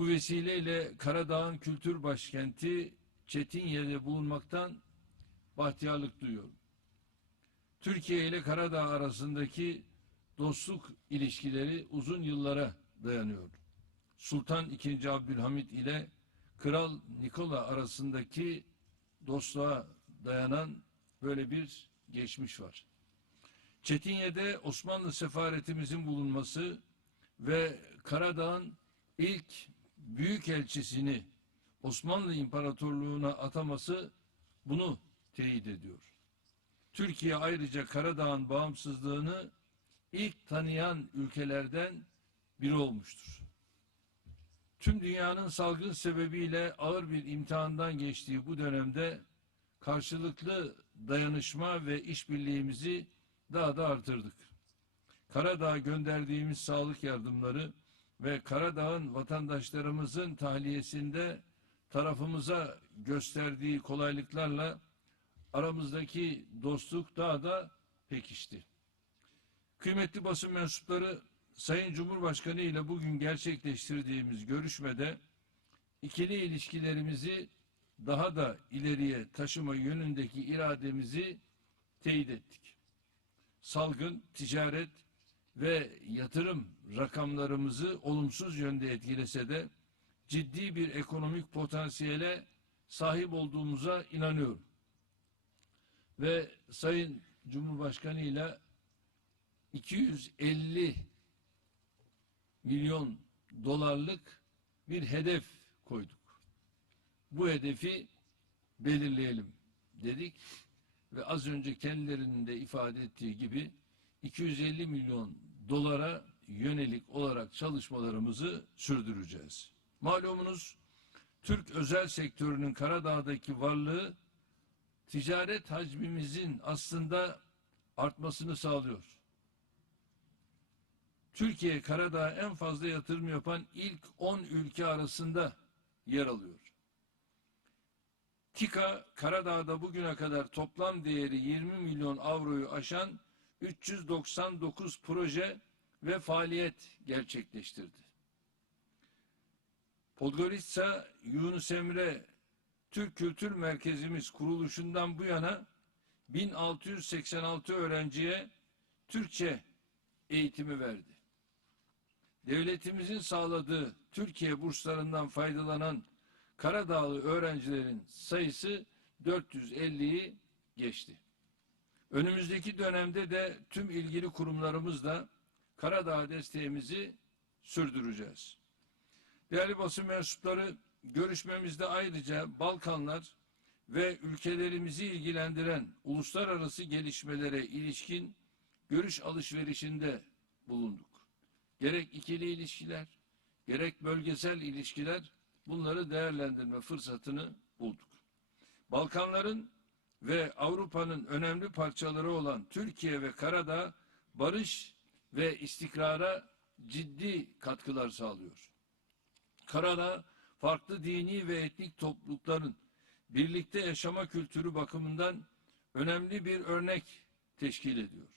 Bu vesileyle Karadağ'ın kültür başkenti Çetinye'de bulunmaktan bahtiyarlık duyuyorum. Türkiye ile Karadağ arasındaki dostluk ilişkileri uzun yıllara dayanıyor. Sultan II. Abdülhamit ile Kral Nikola arasındaki dostluğa dayanan böyle bir geçmiş var. Çetinye'de Osmanlı sefaretimizin bulunması ve Karadağ'ın ilk büyük elçisini Osmanlı İmparatorluğu'na ataması bunu teyit ediyor. Türkiye ayrıca Karadağ'ın bağımsızlığını ilk tanıyan ülkelerden biri olmuştur. Tüm dünyanın salgın sebebiyle ağır bir imtihandan geçtiği bu dönemde karşılıklı dayanışma ve işbirliğimizi daha da artırdık. Karadağ'a gönderdiğimiz sağlık yardımları ve Karadağ'ın vatandaşlarımızın tahliyesinde tarafımıza gösterdiği kolaylıklarla aramızdaki dostluk daha da pekişti. Kıymetli basın mensupları Sayın Cumhurbaşkanı ile bugün gerçekleştirdiğimiz görüşmede ikili ilişkilerimizi daha da ileriye taşıma yönündeki irademizi teyit ettik. Salgın, ticaret ve yatırım rakamlarımızı olumsuz yönde etkilese de ciddi bir ekonomik potansiyele sahip olduğumuza inanıyorum. Ve Sayın Cumhurbaşkanı ile 250 milyon dolarlık bir hedef koyduk. Bu hedefi belirleyelim dedik ve az önce kendilerinin de ifade ettiği gibi 250 milyon dolara yönelik olarak çalışmalarımızı sürdüreceğiz. Malumunuz Türk özel sektörünün Karadağ'daki varlığı ticaret hacmimizin aslında artmasını sağlıyor. Türkiye Karadağ'a en fazla yatırım yapan ilk 10 ülke arasında yer alıyor. TİKA Karadağ'da bugüne kadar toplam değeri 20 milyon avroyu aşan 399 proje ve faaliyet gerçekleştirdi. Podgorica Yunus Emre Türk Kültür Merkezimiz kuruluşundan bu yana 1686 öğrenciye Türkçe eğitimi verdi. Devletimizin sağladığı Türkiye burslarından faydalanan Karadağlı öğrencilerin sayısı 450'yi geçti. Önümüzdeki dönemde de tüm ilgili kurumlarımızla Karadağ desteğimizi sürdüreceğiz. Değerli basın mensupları görüşmemizde ayrıca Balkanlar ve ülkelerimizi ilgilendiren uluslararası gelişmelere ilişkin görüş alışverişinde bulunduk. Gerek ikili ilişkiler, gerek bölgesel ilişkiler bunları değerlendirme fırsatını bulduk. Balkanların ve Avrupa'nın önemli parçaları olan Türkiye ve Karadağ barış ve istikrara ciddi katkılar sağlıyor. Karadağ farklı dini ve etnik toplulukların birlikte yaşama kültürü bakımından önemli bir örnek teşkil ediyor.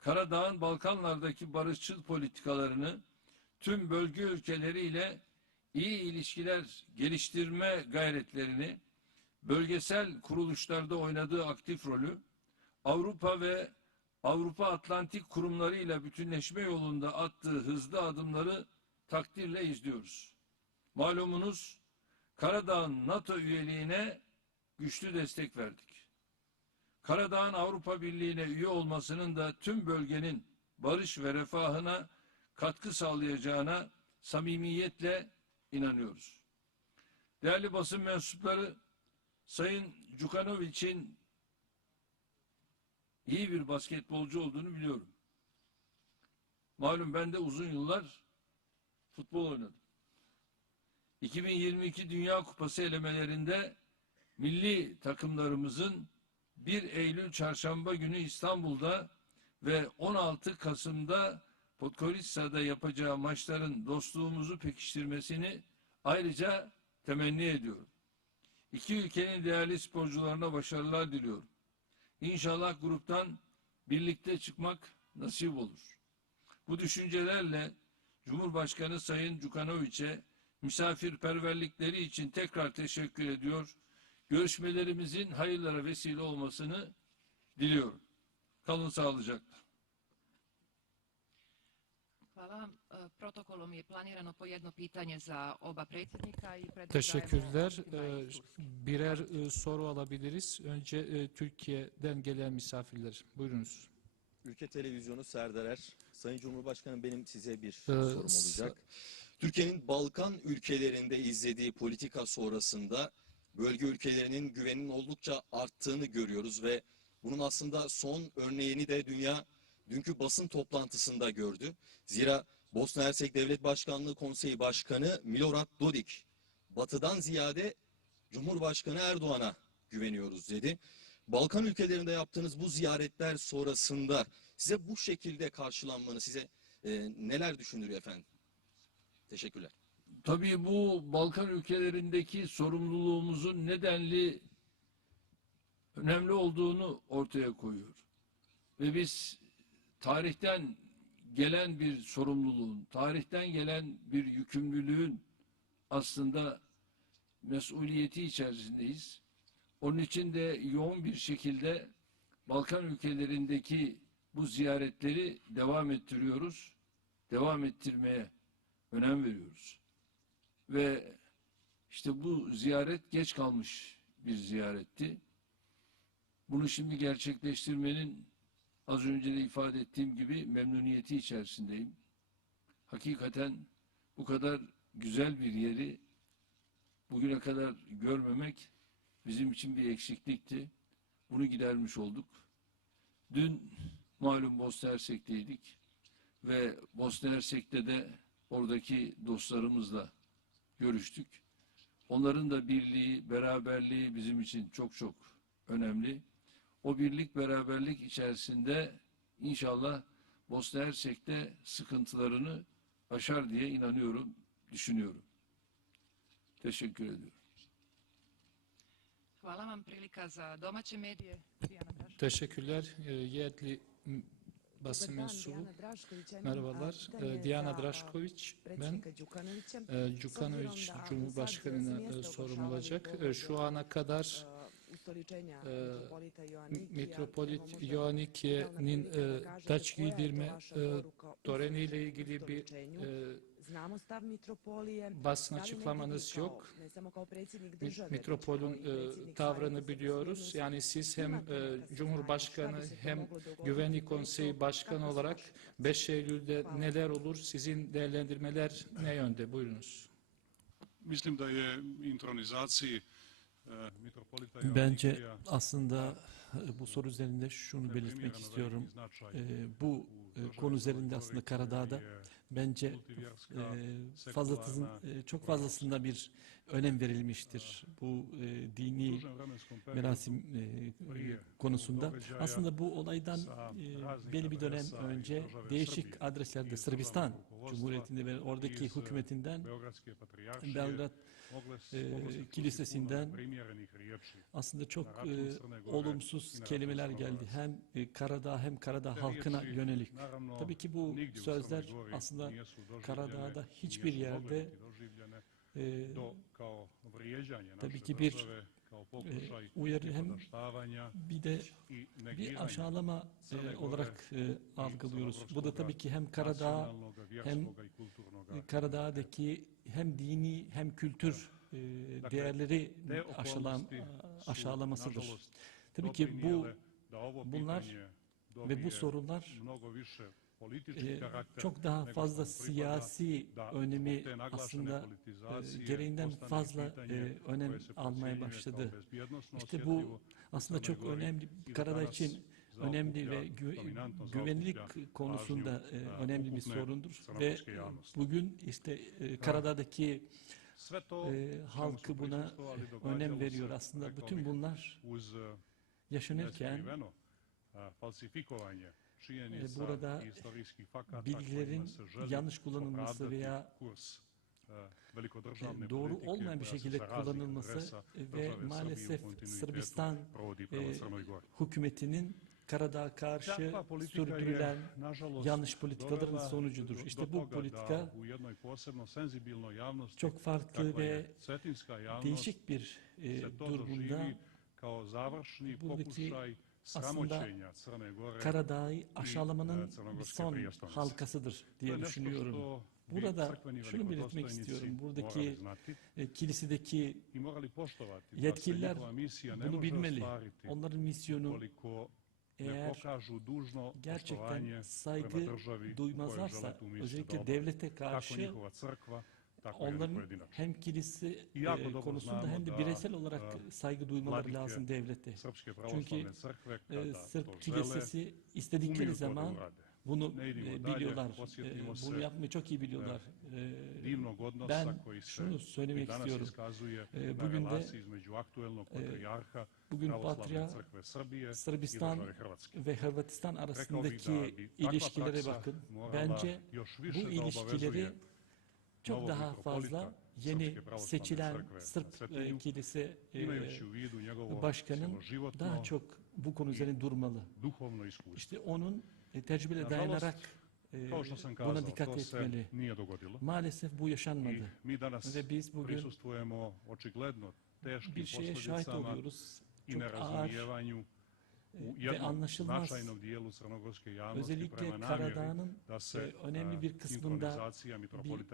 Karadağ'ın Balkanlardaki barışçıl politikalarını tüm bölge ülkeleriyle iyi ilişkiler geliştirme gayretlerini, bölgesel kuruluşlarda oynadığı aktif rolü, Avrupa ve Avrupa Atlantik kurumlarıyla bütünleşme yolunda attığı hızlı adımları takdirle izliyoruz. Malumunuz Karadağ'ın NATO üyeliğine güçlü destek verdik. Karadağ'ın Avrupa Birliği'ne üye olmasının da tüm bölgenin barış ve refahına katkı sağlayacağına samimiyetle inanıyoruz. Değerli basın mensupları, Sayın Cukanovic'in iyi bir basketbolcu olduğunu biliyorum. Malum ben de uzun yıllar futbol oynadım. 2022 Dünya Kupası elemelerinde milli takımlarımızın 1 Eylül çarşamba günü İstanbul'da ve 16 Kasım'da Podgorica'da yapacağı maçların dostluğumuzu pekiştirmesini ayrıca temenni ediyorum. İki ülkenin değerli sporcularına başarılar diliyorum. İnşallah gruptan birlikte çıkmak nasip olur. Bu düşüncelerle Cumhurbaşkanı Sayın Cukanovic'e misafirperverlikleri için tekrar teşekkür ediyor. Görüşmelerimizin hayırlara vesile olmasını diliyorum. Kalın sağlıcakla. Hvala. E, Protokolom je planirano po jedno pitanje za oba predsjednika i Teşekkürler. Turske. birer e, soru alabiliriz. Önce e, Türkiye'den gelen misafirler. Buyurunuz. Ülke Televizyonu Serdar Er. Sayın Cumhurbaşkanım benim size bir sorum olacak. Türkiye'nin Balkan ülkelerinde izlediği politika sonrasında bölge ülkelerinin güveninin oldukça arttığını görüyoruz ve bunun aslında son örneğini de dünya dünkü basın toplantısında gördü. Zira Bosna Hersek Devlet Başkanlığı Konseyi Başkanı Milorad Dodik batıdan ziyade Cumhurbaşkanı Erdoğan'a güveniyoruz dedi. Balkan ülkelerinde yaptığınız bu ziyaretler sonrasında size bu şekilde karşılanmanı size e, neler düşündürüyor efendim? Teşekkürler. Tabii bu Balkan ülkelerindeki sorumluluğumuzun nedenli önemli olduğunu ortaya koyuyor. Ve biz tarihten gelen bir sorumluluğun, tarihten gelen bir yükümlülüğün aslında mesuliyeti içerisindeyiz. Onun için de yoğun bir şekilde Balkan ülkelerindeki bu ziyaretleri devam ettiriyoruz. Devam ettirmeye önem veriyoruz. Ve işte bu ziyaret geç kalmış bir ziyaretti. Bunu şimdi gerçekleştirmenin az önce de ifade ettiğim gibi memnuniyeti içerisindeyim. Hakikaten bu kadar güzel bir yeri bugüne kadar görmemek bizim için bir eksiklikti. Bunu gidermiş olduk. Dün malum Bosna Hersek'teydik ve Bosna Hersek'te de oradaki dostlarımızla görüştük. Onların da birliği, beraberliği bizim için çok çok önemli. O birlik, beraberlik içerisinde inşallah Bosna Hersek'te sıkıntılarını aşar diye inanıyorum, düşünüyorum. Teşekkür ediyorum. Hvala vam. Prilika za domaće medije. Teşekkürler. Ee, yerli basın mensubu. Merhabalar. Ee, Diana Drašković. Ben e, Đukanović Cumhurbaşkanı'na e, sorum olacak. E, Şu ana kadar e, Mitropolit Ioanniki'nin e, taç giydirme e, töreniyle ilgili bir e, Znamo stav mitropolije. basın açıklamanız yok. E, predsjednik tavrını biliyoruz. Yani siz hem e, Cumhurbaşkanı hem Güvenlik Konseyi? Başkanı olarak su 5 Eylül'de neler olur? Sizin değerlendirmeler ne yönde? Buyurunuz. Mislim da je intronizaciji Bence aslında e, bu soru üzerinde şunu belirtmek istiyorum. E, bu e, konu üzerinde aslında Karadağ'da bence multivjerska, fazlasın, sekularna, e, çok fazlasında bir önem verilmiştir bu dini merasim konusunda. Aslında bu olaydan belli bir dönem önce değişik adreslerde Sırbistan Cumhuriyeti'nde ve oradaki e, hükümetinden Belgrad e, kilisesinden aslında çok e, olumsuz kelimeler geldi. Hem e, Karadağ hem Karadağ halkına yönelik. Tabii ki bu sözler aslında Karadağ'da hiçbir yerde e, tabii ki bir, uyarı hem bir de bir aşağılama e, olarak e, algılıyoruz. Bu da tabii ki hem Karadağ kulturnoga e, Karadağ'daki hem dini hem kültür e, değerleri aşağılamasıdır. Tabii ki bu bunlar ve bu sorunlar e, karakter çok daha fazla siyasi önemi aslında e, gereğinden fazla e, önem almaya başladı. İşte bu aslında çok önemli Karadağ için önemli ve gü- güvenlik konusunda e, önemli bir sorundur ve bugün işte e, Karadağ'daki e, halkı buna önem veriyor. Aslında bütün bunlar yaşanırken burada bilgilerin yanlış kullanılması veya e, e, doğru olmayan bir şekilde kullanılması ve maalesef Sırbistan e, hükümetinin Karadağ'a karşı sürdürülen yanlış politikaların sonucudur. İşte bu politika çok farklı ve değişik bir e, durumda buradaki Gore. Karadağ'ı e, aşağılamanın bir Crnogorske son halkasıdır diye düşünüyorum. Burada şunu belirtmek istiyorum. Buradaki e, kilisedeki yetkililer bunu bilmeli. Onların misyonu eğer gerçekten saygı duymazlarsa özellikle devlete karşı onların hem kilise I jako e, konusunda hem de bireysel olarak e, saygı duymaları lazım pravoslavne crkve, E, Sırp kilisesi istedikleri zaman bunu e, biliyorlar. E, bunu yapmayı çok iyi biliyorlar. E, ben şunu söylemek istiyorum. E, bugün de patrijarha bugün i Sırbistan ve Hırvatistan arasındaki ilişkilere bakın. Bence bu ilişkileri çok daha fazla yeni seçilen Sırp e, kilise e, başkanın daha çok bu konu üzerine durmalı. İşte onun e, tecrübele dayanarak e, buna dikkat etmeli. Maalesef bu yaşanmadı. Ve biz bugün bir şeye şahit oluyoruz. Çok ağır ve anlaşılmaz. Özellikle Karadağ'ın e, önemli a, bir kısmında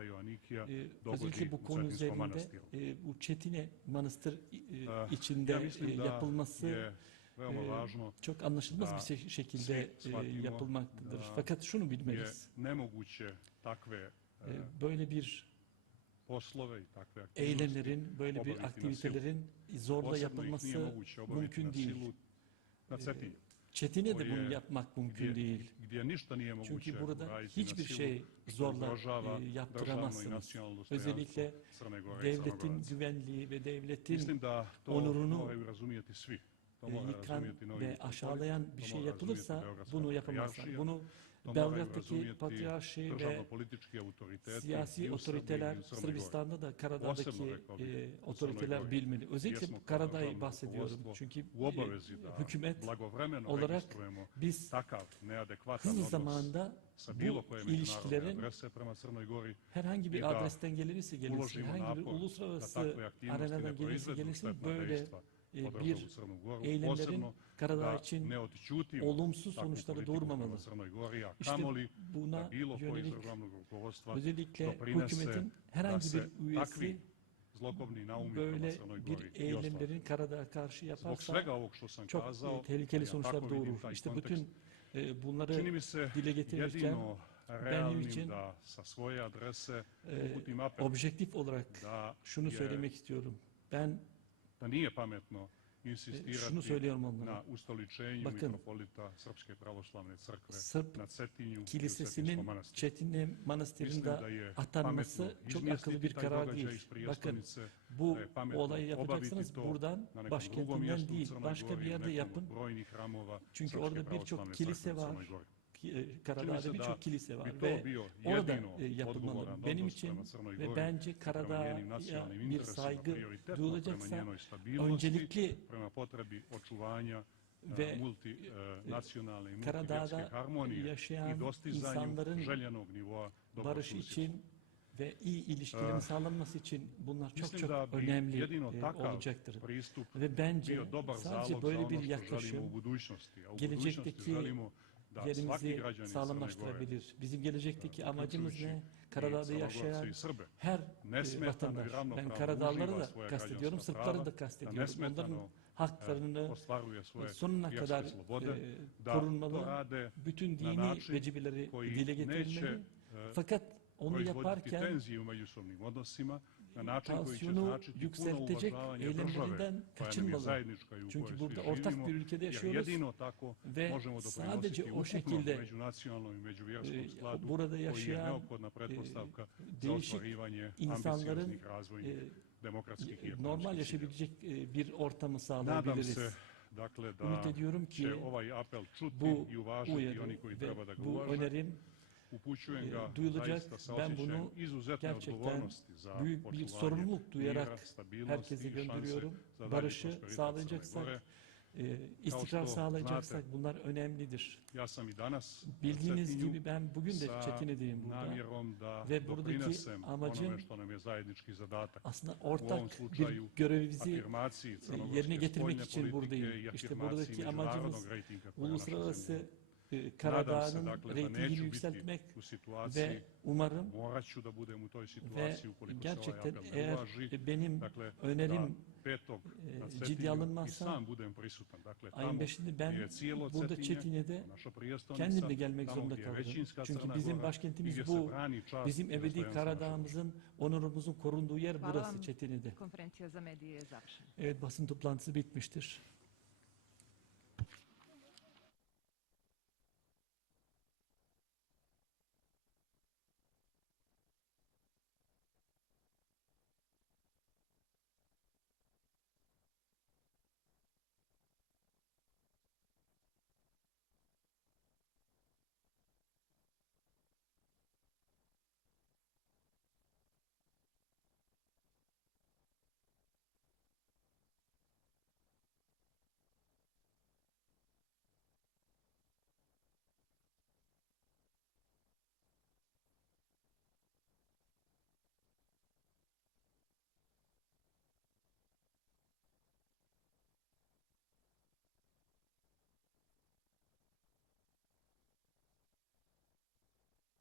Joannikija e, özellikle bu konu üzerinde e, bu Çetine Manastır e, Ah, içinde e, yapılması e, çok anlaşılmaz bir şekilde e, yapılmaktadır. Fakat şunu bilmeliyiz. e, E, Böyle bir eylemlerin, böyle bir aktivitelerin zorla yapılması mümkün değil. Na Çetine de bunu yapmak mümkün değil. Çünkü burada hiçbir şey zorla e, yaptıramazsınız. Özellikle devletin güvenliği ve devletin onurunu, e, yıkan ve aşağılayan bir şey yapılırsa bunu yapamazlar. Bunu Belgrad'daki razumijeti patrijarşi ve siyasi otoriteler. Sırbistan'da da Karadağ'daki e, otoriteler bilmeli. Özellikle Karadağ'ı bahsediyorum. Çünkü e, hükümet olarak biz hızlı zamanda bu ilişkilerin herhangi bir adresten gelirse gelirse, herhangi bir uluslararası arenadan gelirse gelirse böyle e, bir eylemlerin Karadağ da için olumsuz sonuçları doğurmamalı. İşte buna yönelik özellikle hükümetin herhangi bir üyesi böyle bir eylemlerin Karadağ'a karşı yaparsa çok e, tehlikeli sonuçlar doğurur. İşte bütün e, bunları dile getirirken realnim için, e, objektif olarak şunu söylemek istiyorum. Ben da nije pametno e, insistirati şunu söylüyorum onlara. na ustoličenju Bakın, mitropolita Srpske pravoslavne crkve Sırp na Cetinju Kilisesinin manastiru. Çetinli Manastırı'nda atanması çok akıllı bir karar değil. Bakın bu olayı yapacaksınız buradan başkentinden değil başka bir yerde yapın. Çünkü orada birçok kilise var. E, Karadağ'da birçok kilise var ve orada e, yapılmalı. Benim için ve bence Karadağ'a bir saygı duyulacaksa öncelikli očuvanja ve Karadağ'da yaşayan insanların barış için ve iyi ilişkilerin sağlanması için bunlar çok çok önemli e, olacaktır. Ve bence sadece böyle bir yaklaşım gelecekteki yerimizi sağlamlaştırabilir. Bizim gelecekteki amacımız ne? Karadağ'da yaşayan her e, vatandaş. Ben Karadağlıları da kastediyorum, Sırpları da kastediyorum. Onların e, haklarını svoje sonuna kadar e, korunmalı. Bütün dini vecibeleri dile getirilmeli. e, Fakat onu yaparken tansiyonu yükseltecek eylemlerinden kaçınmalı. Çünkü burada ortak bir ülkede yaşıyoruz ve sadece o şekilde e, burada yaşayan za değişik insanların e, normal yaşayabilecek e, bir ortamı sağlayabiliriz. dakle da ediyorum ki ovaj apel čuti bu i uvažiti uyarı oni koji ve treba da ga bu önerim e, ga duyulacak. Ben bunu gerçekten büyük bir sorumluluk duyarak herkese gönderiyorum. Barışı sağlayacaksak e, istikrar sağlayacaksak bunlar önemlidir. Bildiğiniz gibi ben bugün de sa Çetin'deyim burada. Ve buradaki amacım-. Aslında ortak bir görevimizi yerine getirmek için buradayım. İşte buradaki amacımız uluslararası e, Karadağ'ın reytingini yükseltmek ve umarım ve gerçekten eğer e, benim önerim e, ciddi alınmazsa ayın tamo 5'inde ben burada Çetinye'de naša prijestonica, kendim de gelmek zorunda kalırım. Çünkü bizim başkentimiz bu. Bizim ebedi. Karadağ'ımızın, onurumuzun korunduğu yer burası. Çetinye'de. Evet basın toplantısı bitmiştir.